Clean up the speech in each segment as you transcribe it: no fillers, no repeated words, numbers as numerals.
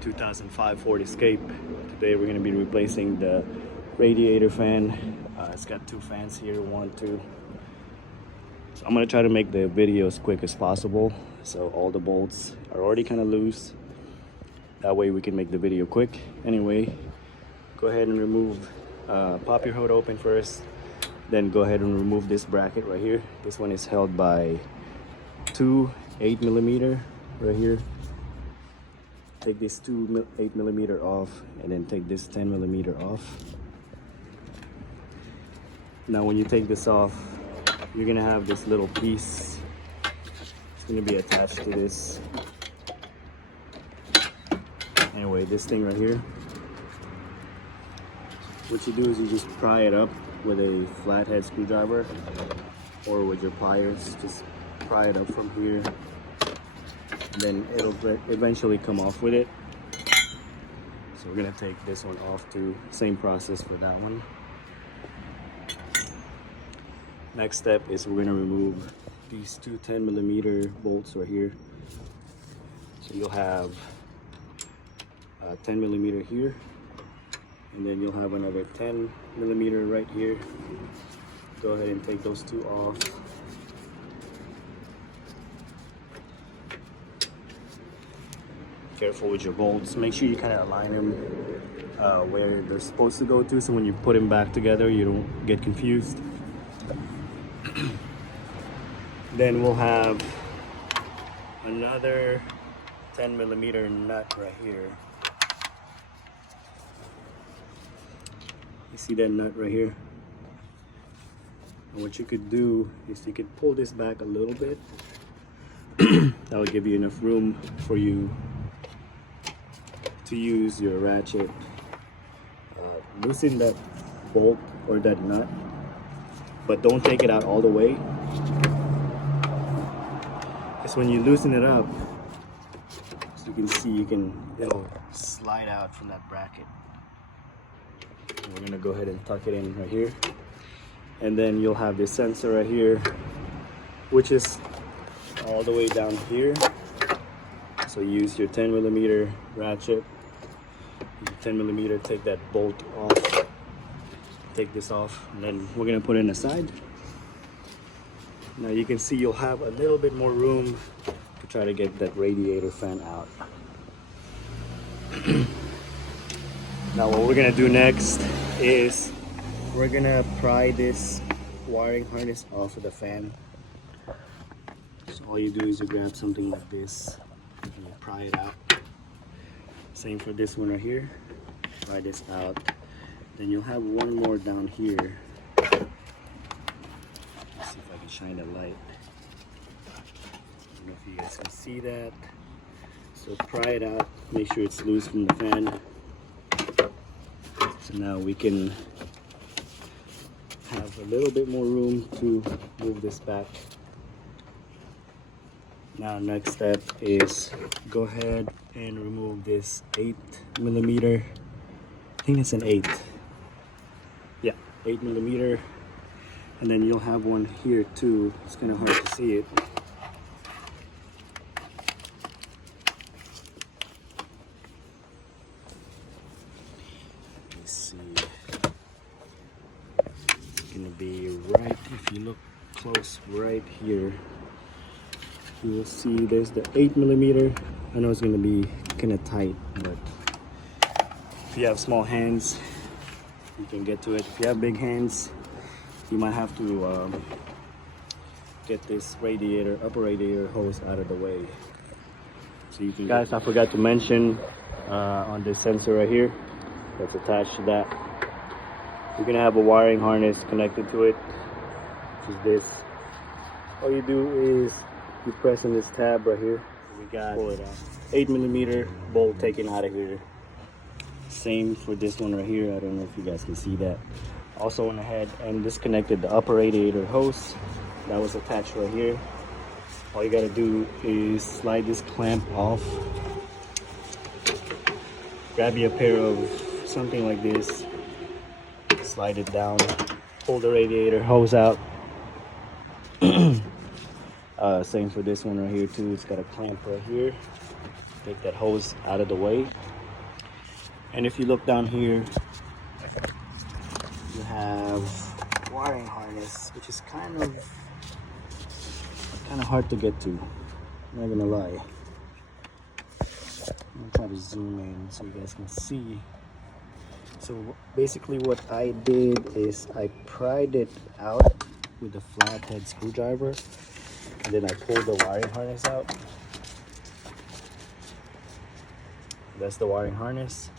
2005 Ford Escape. Today we're going to be replacing the radiator fan. It's got two fans here, one, two. So I'm going to try to make the video as quick as possible. So all the bolts are already kind of loose. That way we can make the video quick. Anyway, go ahead and remove, pop your hood open first. Then go ahead and remove this bracket right here. This one is held by two 8mm right here. Take this two 8mm off, and then take this 10mm off. Now when you take this off, you're gonna have this little piece. It's gonna be attached to this. Anyway, this thing right here. What you do is you just pry it up with a flathead screwdriver or with your pliers. Just pry it up from here. Then it'll eventually come off with it. So we're gonna take this one off too. Same process for that one. Next step is we're gonna remove these two 10mm bolts right here. So you'll have 10mm here, and then you'll have another 10mm right here. Go ahead and take those two off. Careful with your bolts. Make sure you kind of align them where they're supposed to go to, so when you put them back together you don't get confused. Then we'll have another 10mm nut right here. You see that nut right here? And what you could do is you could pull this back a little bit. That will give you enough room for you to use your ratchet. Loosen that bolt or that nut, but don't take it out all the way, because when you loosen it up, as you can see, it'll slide out from that bracket. And we're gonna go ahead and tuck it in right here, and then you'll have this sensor right here, which is all the way down here. So use your 10mm ratchet. 10mm, take that bolt off, take this off, and then we're gonna put it in the side. Now you can see you'll have a little bit more room to try to get that radiator fan out. Now what we're gonna do next is we're gonna pry this wiring harness off of the fan. So all you do is you grab something like this and you pry it out. Same for this one right here. Pry this out. Then you'll have one more down here. Let's see if I can shine a light. I don't know if you guys can see that. So pry it out. Make sure it's loose from the fan. So now we can have a little bit more room to move this back. Now next step is go ahead and remove this 8mm. I think it's an 8. Yeah, 8mm. And then you'll have one here too. It's kind of hard to see it. Let's see. It's gonna be right, if you look close, right here. You will see there's the 8mm. I know it's going to be kind of tight, but if you have small hands, you can get to it. If you have big hands, you might have to get this radiator, upper radiator hose out of the way. So you can. Guys, I forgot to mention on this sensor right here that's attached to that, you're going to have a wiring harness connected to it, which is this. All you do is you press on this tab right here. We got 8mm bolt taken out of here. Same for this one right here. I don't know if you guys can see that. Also went ahead and disconnected the upper radiator hose that was attached right here. All you gotta do is slide this clamp off. Grab you a pair of something like this. Slide it down. Pull the radiator hose out. Same for this one right here too. It's got a clamp right here. take that hose out of the way. And if you look down here, you have wiring harness, which is kind of hard to get to, I'm not gonna lie. I'm gonna try to zoom in so you guys can see. So basically what I did is I pried it out with a flathead screwdriver, and then I pulled the wiring harness out. That's the wiring harness.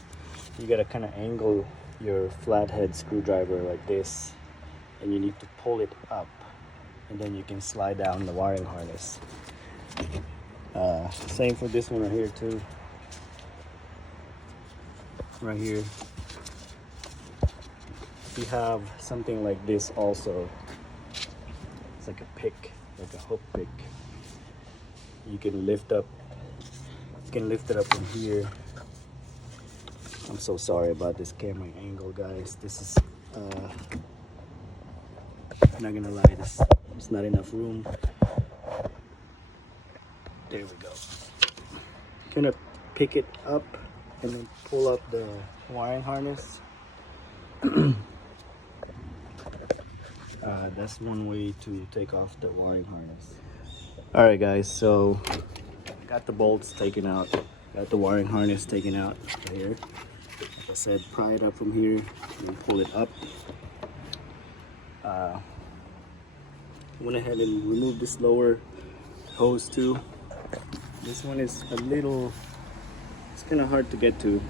You gotta kind of angle your flathead screwdriver like this, and you need to pull it up, and then you can slide down the wiring harness. Same for this one right here too. Right here. If you have something like this also, it's like a pick, like a hook pick. You can lift up. You can lift it up from here. I'm so sorry about this camera angle, guys. This is I'm not gonna lie, there's not enough room. There we go. Gonna pick it up and then pull up the wiring harness. That's one way to take off the wiring harness. All right, guys, so got the bolts taken out, got the wiring harness taken out right here. Like I said, pry it up from here and pull it up. Went ahead and removed this lower hose too. This one is a little, it's kind of hard to get to.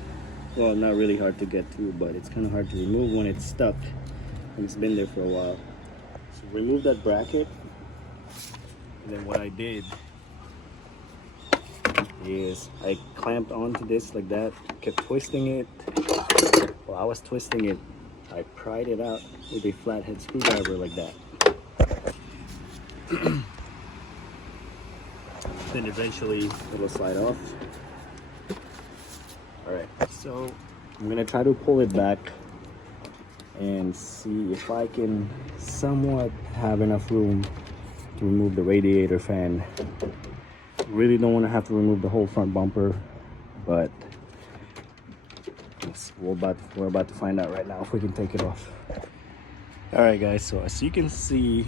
Well, not really hard to get to, but it's kind of hard to remove when it's stuck and it's been there for a while. So remove that bracket, and then what I did is I clamped onto this like that, kept twisting it. While I was twisting it, I pried it out with a flathead screwdriver like that. Then eventually it'll slide off. Alright, so I'm gonna try to pull it back and see if I can somewhat have enough room to remove the radiator fan. Really don't want to have to remove the whole front bumper, but we're about to find out right now if we can take it off. All right, guys, so as you can see,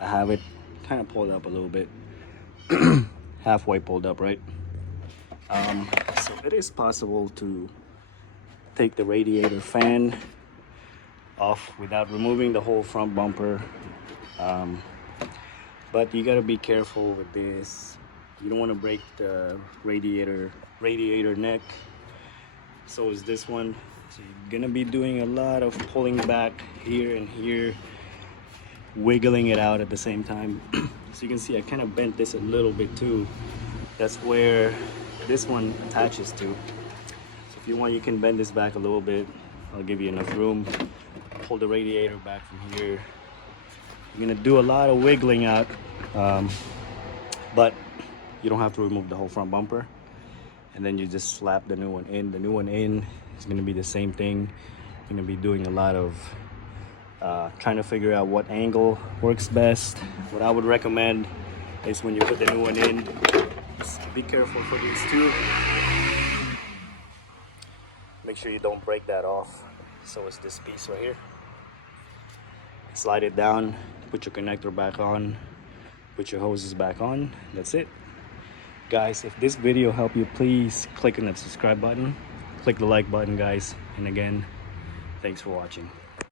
I have it kind of pulled up a little bit. Halfway pulled up, right? So it is possible to take the radiator fan off without removing the whole front bumper, but you got to be careful with this. You don't want to break the radiator neck. So is this one. So you're gonna be doing a lot of pulling back here and here, wiggling it out at the same time. So you can see I kind of bent this a little bit too. That's where this one attaches to. So if you want, you can bend this back a little bit. I'll give you enough room. Pull the radiator back from here. You're gonna do a lot of wiggling out, but you don't have to remove the whole front bumper. And then you just slap the new one in. The new one in is gonna be the same thing. You're gonna be doing a lot of trying to figure out what angle works best. What I would recommend is when you put the new one in, just be careful for these two. Make sure you don't break that off. So it's this piece right here. Slide it down, put your connector back on, put your hoses back on. That's it. Guys, if this video helped you, please click on that subscribe button, click the like button, guys, and again, thanks for watching.